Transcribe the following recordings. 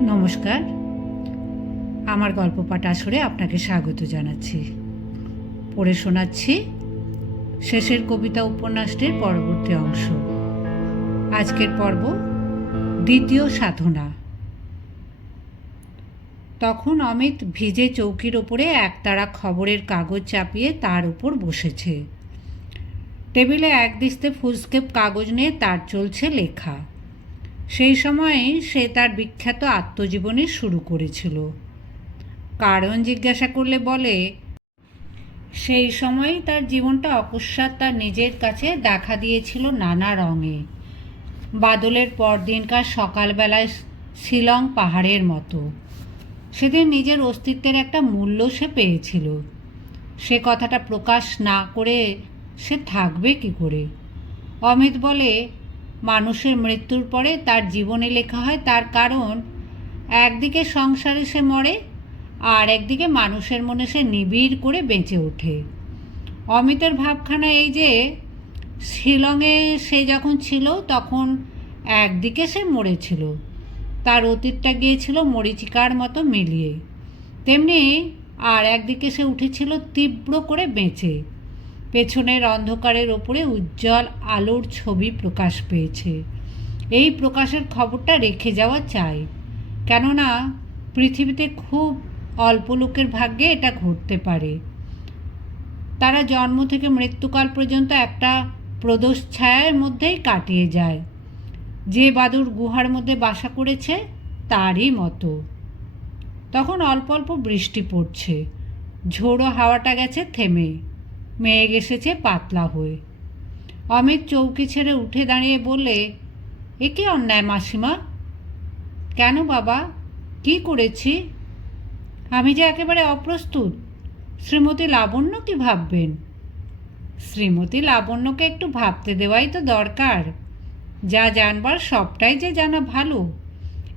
নমস্কার। আমার গল্প পাঠ আসরে আপনাকে স্বাগত জানাচ্ছি। পড়ে শোনাচ্ছি শেষের কবিতা উপন্যাসটির পরবর্তী অংশ। আজকের পর্ব দ্বিতীয় সাধনা। তখন অমিত ভিজে চৌকির ওপরে একতারা খবরের কাগজ চাপিয়ে তার উপর বসেছে। টেবিলে এক দিস্তে ফুলস্কেপ কাগজ নিয়ে তার চলছে লেখা। সেই সময়ে সে তার বিখ্যাত আত্মজীবনী শুরু করেছিল। কারণ জিজ্ঞাসা করলে বলে, সেই সময়ই তার জীবনটা অকস্মাৎ তার নিজের কাছে দেখা দিয়েছিল নানা রঙে। বাদলের পরদিনকার সকালবেলায় শিলং পাহাড়ের মতো। সেদিন নিজের অস্তিত্বের একটা মূল্য সে পেয়েছিল। সে কথাটা প্রকাশ না করে সে থাকবে কি করে? অমিত বলে মানুষের মৃত্যুর পরে তার জীবনে লেখা হয়, তার কারণ একদিকে সংসারে সে মরে, আর একদিকে মানুষের মনে সে নিবিড় করে বেঁচে ওঠে। অমিতের ভাবখানা এই যে, শিলংয়ে সে যখন ছিল, তখন একদিকে সে মরেছিল। তার অতীতটা গিয়েছিল মরিচিকার মতো মিলিয়ে। তেমনি আর একদিকে সে উঠেছিল তীব্র করে বেঁচে। পেছনের অন্ধকারের ওপরে উজ্জ্বল আলোর ছবি প্রকাশ পেয়েছে। এই প্রকাশের খবরটা রেখে যাওয়া চাই। কেননা, পৃথিবীতে খুব অল্প লোকের ভাগ্যে এটা ঘটতে পারে। তারা জন্ম থেকে মৃত্যুকাল পর্যন্ত একটা প্রদোষ ছায়ার মধ্যেই কাটিয়ে যায়। যে বাদুর গুহার মধ্যে বাসা করেছে, তারই মতো। তখন অল্প অল্প বৃষ্টি পড়ছে। ঝোড়ো হাওয়াটা গেছে থেমে। মেঘ এসেছে পাতলা হয়ে। অমিত চৌকি ছেড়ে উঠে দাঁড়িয়ে বললে, এ কি অন্যায় মাসিমা? কেন বাবা? কি করেছি? আমি যে একেবারে অপ্রস্তুত। শ্রীমতী লাবণ্য কি ভাববেন? শ্রীমতী লাবণ্যকে একটু ভাবতে দেওয়াই তো দরকার। যা জানবার সবটাই যে জানা ভালো।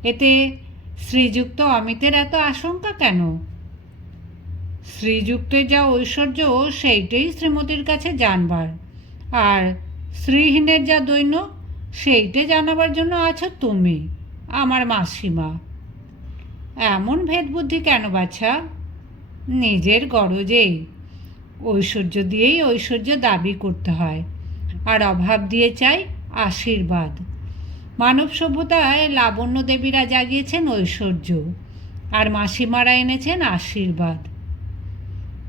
এতে শ্রীযুক্ত অমিতের এত আশঙ্কা কেন? শ্রীযুক্তের যা ঐশ্বর্য, সেইটাই শ্রীমতীর কাছে জানবার। আর শ্রীহীনের যা দৈন্য, সেইটে জানাবার জন্য আছো তুমি, আমার মাসিমা। এমন ভেদবুদ্ধি কেন বাছা? নিজের গরজেই। ঐশ্বর্য দিয়েই ঐশ্বর্য দাবি করতে হয়, আর অভাব দিয়ে চাই আশীর্বাদ। মানব সভ্যতায় লাবণ্য দেবীরা জাগিয়েছেন ঐশ্বর্য, আর মাসিমারা এনেছেন আশীর্বাদ।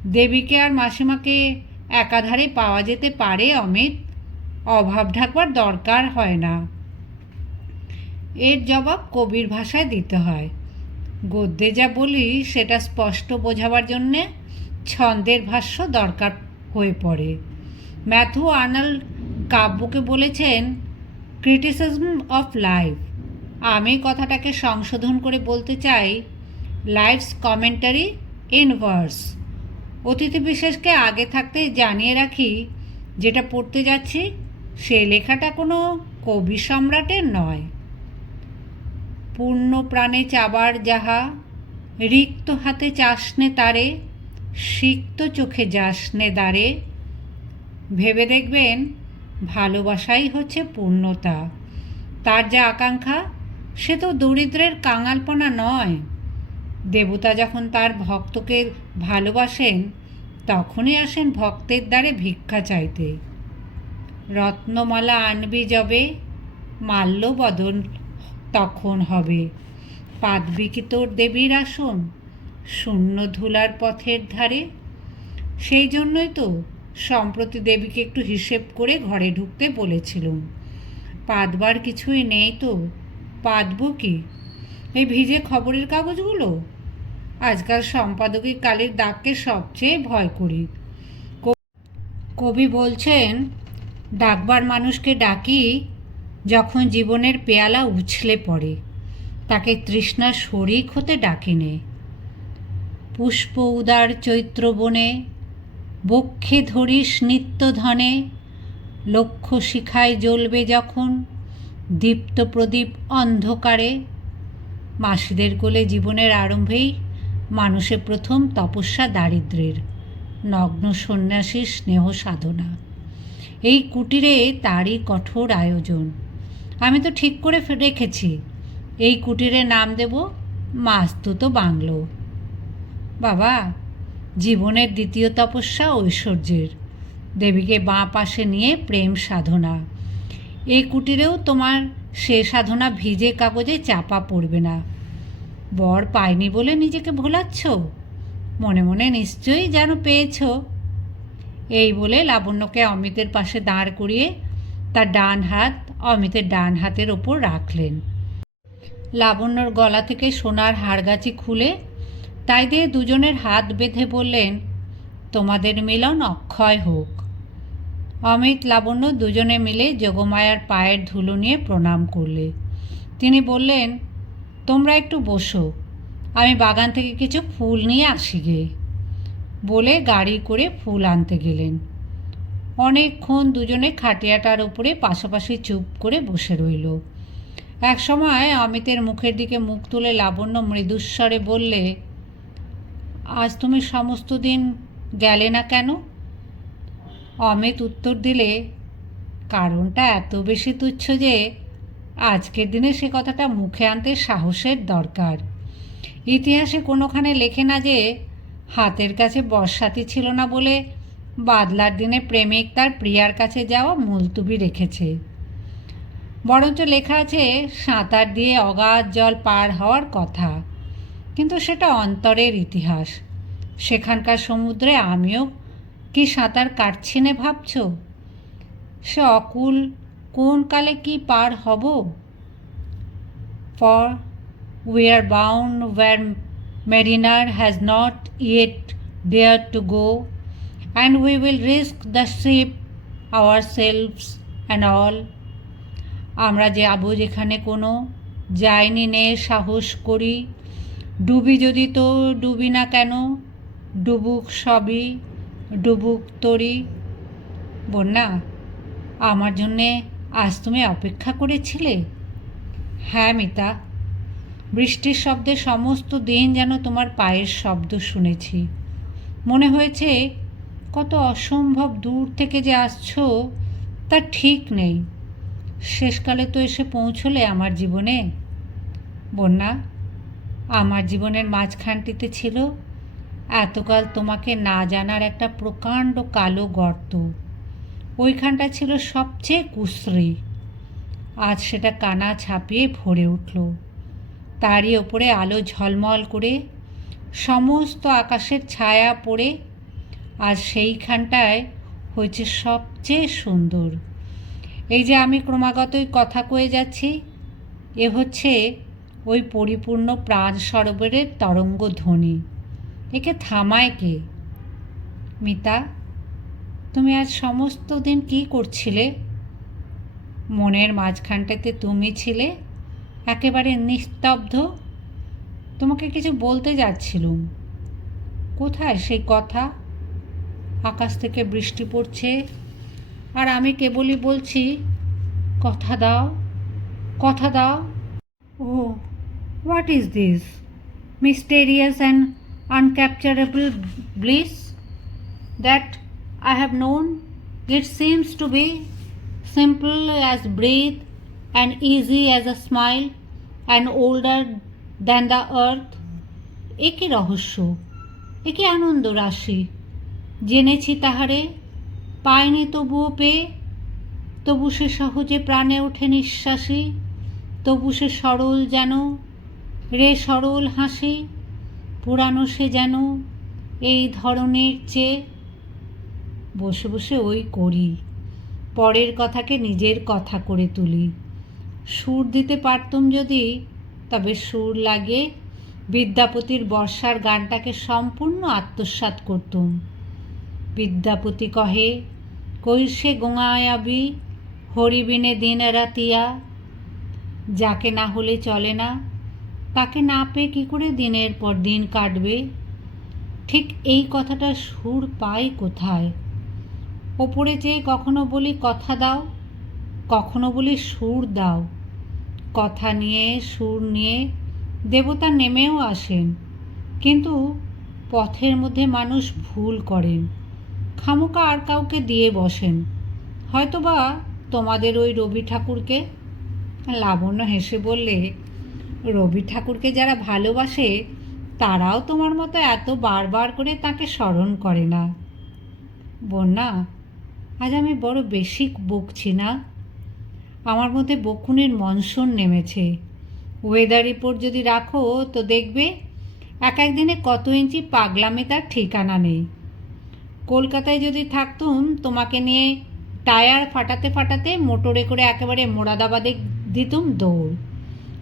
দেবীকে আর মাসিমাকে একাধারে পাওয়া যেতে পারে, অমিত? অভাব ঢাকবার দরকার হয় না। এর জবাব কবির ভাষায় দিতে হয়। গদ্যে যা বলি, সেটা স্পষ্ট বোঝাবার জন্যে ছন্দের ভাষ্য দরকার হয়ে পড়ে। ম্যাথু আর্নাল্ড কাব্যকে বলেছেন ক্রিটিসিজম অফ লাইফ আমি কথাটাকে সংশোধন করে বলতে চাই লাইফস কমেন্টারি ইন ভার্স অতিথি বিশেষকে আগে থাকতে জানিয়ে রাখি, যেটা পড়তে যাচ্ছি, সে লেখাটা কোনো কবি সম্রাটের নয়। পূর্ণ প্রাণে চাবার যাহা, রিক্ত হাতে চাসনে তারে, সিক্ত চোখে যাসনে দাঁড়ে ভেবে দেখবেন, ভালোবাসাই হচ্ছে পূর্ণতা। তার যা আকাঙ্ক্ষা, সে তো দরিদ্রের কাঙালপনা নয়। দেবতা যখন তার ভক্তকে ভালোবাসেন, তখনই আসেন ভক্তের দ্বারে ভিক্ষা চাইতে। রত্নমালা আনবি যবে, মাল্য বদন তখন হবে। পাদবি কি তোর দেবীর আসন? শূন্য ধুলার পথের ধারে? সেই জন্যই তো সম্প্রতি দেবীকে একটু হিসেব করে ঘরে ঢুকতে বলেছিলুম। পাদবার কিছুই নেই তো, পাদব কি? এই ভিজে খবরের কাগজগুলো? আজকাল সম্পাদকী কালীর দাগকে সবচেয়ে ভয় করি। কবি বলছেন, ডাকবার মানুষকে ডাকি যখন জীবনের পেয়ালা উছলে পড়ে। তাকে তৃষ্ণা শরিক হতে ডাকিনে পুষ্প উদার চৈত্র বনে, বক্ষে ধরিস নিত্য ধনে। লক্ষ্য শিখায় জ্বলবে যখন দীপ্ত প্রদীপ অন্ধকারে। মাসিদের কোলে জীবনের আরম্ভেই মানুষের প্রথম তপস্যা দারিদ্রের, নগ্ন সন্ন্যাসীর স্নেহ সাধনা। এই কুটিরে তারই কঠোর আয়োজন। আমি তো ঠিক করে রেখেছি। এই কুটিরে নাম দেব মাস্তুতো বাংলো। বাবা, জীবনের দ্বিতীয় তপস্যা ঐশ্বর্যের। দেবীকে বাঁ পাশে নিয়ে প্রেম সাধনা। এই কুটিরেও তোমার সে সাধনা ভিজে কাগজে চাপা পড়বে না। বর পায়নি বলে নিজেকে ভোলাচ্ছ? মনে মনে নিশ্চয়ই যেন পেয়েছ। এই বলে লাবণ্যকে অমিতের পাশে দাঁড় করিয়ে তার ডান হাত অমিতের ডান হাতের ওপর রাখলেন। লাবণ্যর গলা থেকে সোনার হাড়গাছি খুলে তাই দিয়ে দুজনের হাত বেঁধে বললেন, তোমাদের মিলন অক্ষয় হোক। অমিত লাবণ্য দুজনে মিলে যোগমায়ার পায়ের ধুলো নিয়ে প্রণাম করলে। তিনি বললেন, তোমরা একটু বসো, আমি বাগান থেকে কিছু ফুল নিয়ে আসি গে। বলে গাড়ি করে ফুল আনতে গেলেন। অনেকক্ষণ দুজনে খাটিয়াটার উপরে পাশাপাশি চুপ করে বসে রইল। এক সময় অমিতের মুখের দিকে মুখ তুলে লাবণ্য মৃদুস্বরে বললে, আজ তুমি সমস্ত দিন গেলে না কেন? অমিত উত্তর দিলে, কারণটা এত বেশি তুচ্ছ যে, আজকের দিনে সে কথাটা মুখে আনতে সাহসের দরকার। ইতিহাসে কোনোখানে লেখে না যে, হাতের কাছে বর্ষাতি ছিল না বলে বাদলার দিনে প্রেমিক তার প্রিয়ার কাছে যাওয়া মুলতুবি রেখেছে। বরঞ্চ লেখা আছে, সাঁতার দিয়ে অগাধ জল পার হওয়ার কথা। কিন্তু সেটা অন্তরের ইতিহাস। সেখানকার সমুদ্রে আমিও কি সাঁতার কাটছে না ভাবছ? সে অকুল, কোন কালে কি পার হব? For we are bound where mariner has not yet dare to go and we will risk the ship ourselves and all আমরা যে আবু যেখানে কোনো যায়নি নে সাহস করি, ডুবি যদি তো ডুবি না কেন? ডুবুক সবই। ডুবুক তরি বন্যা, আমার জন্যে আজ তুমি অপেক্ষা করেছিলে? হ্যাঁ মিতা, বৃষ্টির শব্দে সমস্ত দিন যেন তোমার পায়ের শব্দ শুনেছি। মনে হয়েছে কত অসম্ভব দূর থেকে যে আসছো, তা ঠিক নেই। শেষকালে তো এসে পৌঁছলে আমার জীবনে। বন্যা, আমার জীবনের মাঝখানটিতে ছিল এতকাল তোমাকে না জানার একটা প্রকাণ্ড কালো গর্ত। ওইখানটা ছিল সবচেয়ে কুশ্রী। আজ সেটা কানা ছাপিয়ে ভরে উঠল। তারই ওপরে আলো ঝলমল করে, সমস্ত আকাশের ছায়া পড়ে আজ সেইখানটায় হয়েছে সবচেয়ে সুন্দর। এই যে আমি ক্রমাগতই কথা কয়ে যাচ্ছি, এ হচ্ছে ওই পরিপূর্ণ প্রাণ সরোবরের তরঙ্গ ধ্বনি একে থামায় কে? মিতা, তুমি আজ সমস্ত দিন কী করছিলে? মনের মাঝখানটাতে তুমি ছিলে? একেবারে নিস্তব্ধ? তোমাকে কিছু বলতে যাচ্ছিলুম। কোথায় সেই কথা? আকাশ থেকে বৃষ্টি পড়ছে, আর আমি কেবলই বলছি, কথা দাও কথা দাও। ও what is this mysterious and uncapturable bliss that I have known. It seems to be simple as breath and easy as a smile and older than the earth. একে রহস্য, একে আনন্দ রাশি। জেনেছি তাহারে, পাইনি তবুও পেয়ে। তবু সে সহজে প্রাণে ওঠে নিঃশ্বাসী। তবু সে সরল যেন, রে সরল হাসি। পুরানো সে যেন এই ধরনের চেয়ে বসে বসে ওই করি। পরের কথাকে নিজের কথা করে তুলি। সুর দিতে পারতুম যদি, তবে সুর লাগে বিদ্যাপতির বর্ষার গানটাকে সম্পূর্ণ আত্মসাৎ করতুম। বিদ্যাপতি কহে কৈশে গোঙায়াবি হরিবিনে দিন রাতিয়া, যাকে না হলে চলে না। তাকে না পেয়ে কী করে দিনের পর দিন কাটবে? ঠিক এই কথাটা সুর পাই কোথায়? ওপরে চেয়ে কখনো বলি কথা দাও, কখনো বলি সুর দাও। কথা নিয়ে, সুর নিয়ে দেবতা নেমেও আসেন। কিন্তু পথের মধ্যে মানুষ ভুল করেন। খামোকা আর কাউকে দিয়ে বসেন। হয়তোবা তোমাদের ওই রবি ঠাকুরকে? লাবণ্য হেসে বললে রবি ঠাকুরকে যারা ভালোবাসে, তারাও তোমার মতো এত বারবার করে তাকে স্মরণ করে না। বন্যা, আজ আমি বড় বেশি বকছি না? আমার মধ্যে বকুনের মনসুন নেমেছে। ওয়েদার রিপোর্ট যদি রাখো, তো দেখবে এক এক দিনে কত ইঞ্চি পাগলামে তার ঠিকানা নেই। কলকাতায় যদি থাকতুম, তোমাকে নিয়ে টায়ার ফাটাতে ফাটাতে মোটরে করে একেবারে মোরাদাবাদে দিতুম দৌড়।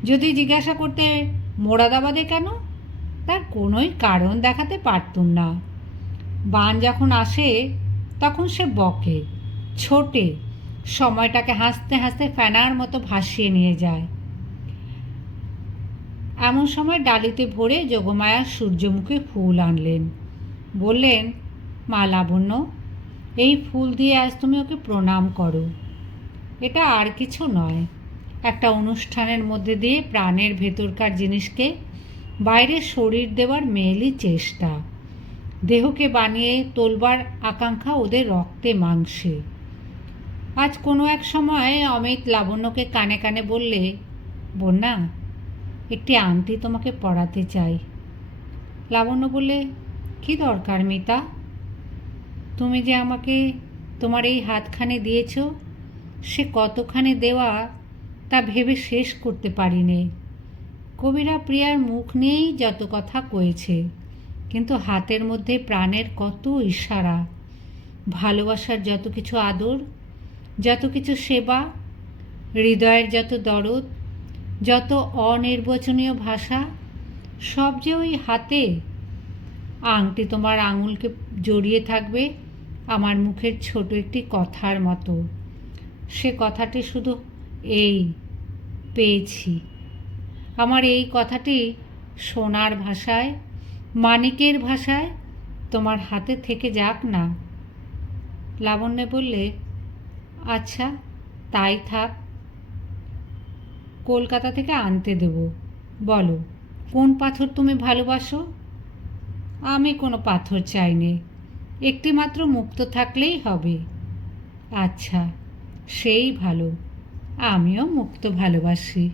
যদি জিজ্ঞাসা করতে মোরাদাবাদে কেন? তার কোনোই কারণ দেখাতে পারতুম না। বান যখন আসে, তখন সে বকে, ছোটে, সময়টাকে হাসতে হাসতে ফ্যানার মতো ভাসিয়ে নিয়ে যায়। এমন সময় ডালিতে ভরে যোগমায়া সূর্যমুখী ফুল আনলেন। বললেন, মা লাবণ্য, এই ফুল দিয়ে আজ তুমি ওকে প্রণাম করো। এটা আর কিছু নয়। একটা অনুষ্ঠানের মধ্যে দিয়ে প্রাণের ভেতরকার জিনিসকে বাইরে শরীর দেওয়ার মেয়েলি চেষ্টা। দেহকে বানিয়ে তোলবার আকাঙ্ক্ষা ওদের রক্তে মাংসে। আজ কোনো এক সময় অমিত লাবণ্যকে কানে কানে বললে বন্যা একটি আংটি তোমাকে পড়াতে চাই। লাবণ্য বললে, কি দরকার মিতা? তুমি যে আমাকে তোমার এই হাতখানে দিয়েছ, সে কতখানি দেওয়া তা ভেবে শেষ করতে পারিনি। কবিরা প্রিয়ার মুখ নিয়েই যত কথা কয়েছে, কিন্তু হাতের মধ্যে প্রাণের কত ইশারা। ভালোবাসার যত কিছু আদর, যত কিছু সেবা, হৃদয়ের যত দরদ, যত অনির্বচনীয় ভাষা, সব যে ওই হাতে। আংটি তোমার আঙুলকে জড়িয়ে থাকবে আমার মুখের ছোট একটি কথার মতো। সে কথাটি শুধু এই পেয়েছি। আমার এই কথাটি সোনার ভাষায়, মানিকের ভাষায় তোমার হাতে থেকে যাক না। লাবণ্য বললে আচ্ছা তাই থাক। কলকাতা থেকে আনতে দেব। বলো, কোন পাথর তুমি ভালোবাসো? আমি কোনো পাথর চাইনি। একটি মাত্র মুক্ত থাকলেই হবে। আচ্ছা সেই ভালো। আমিও মুক্ত ভালোবাসি।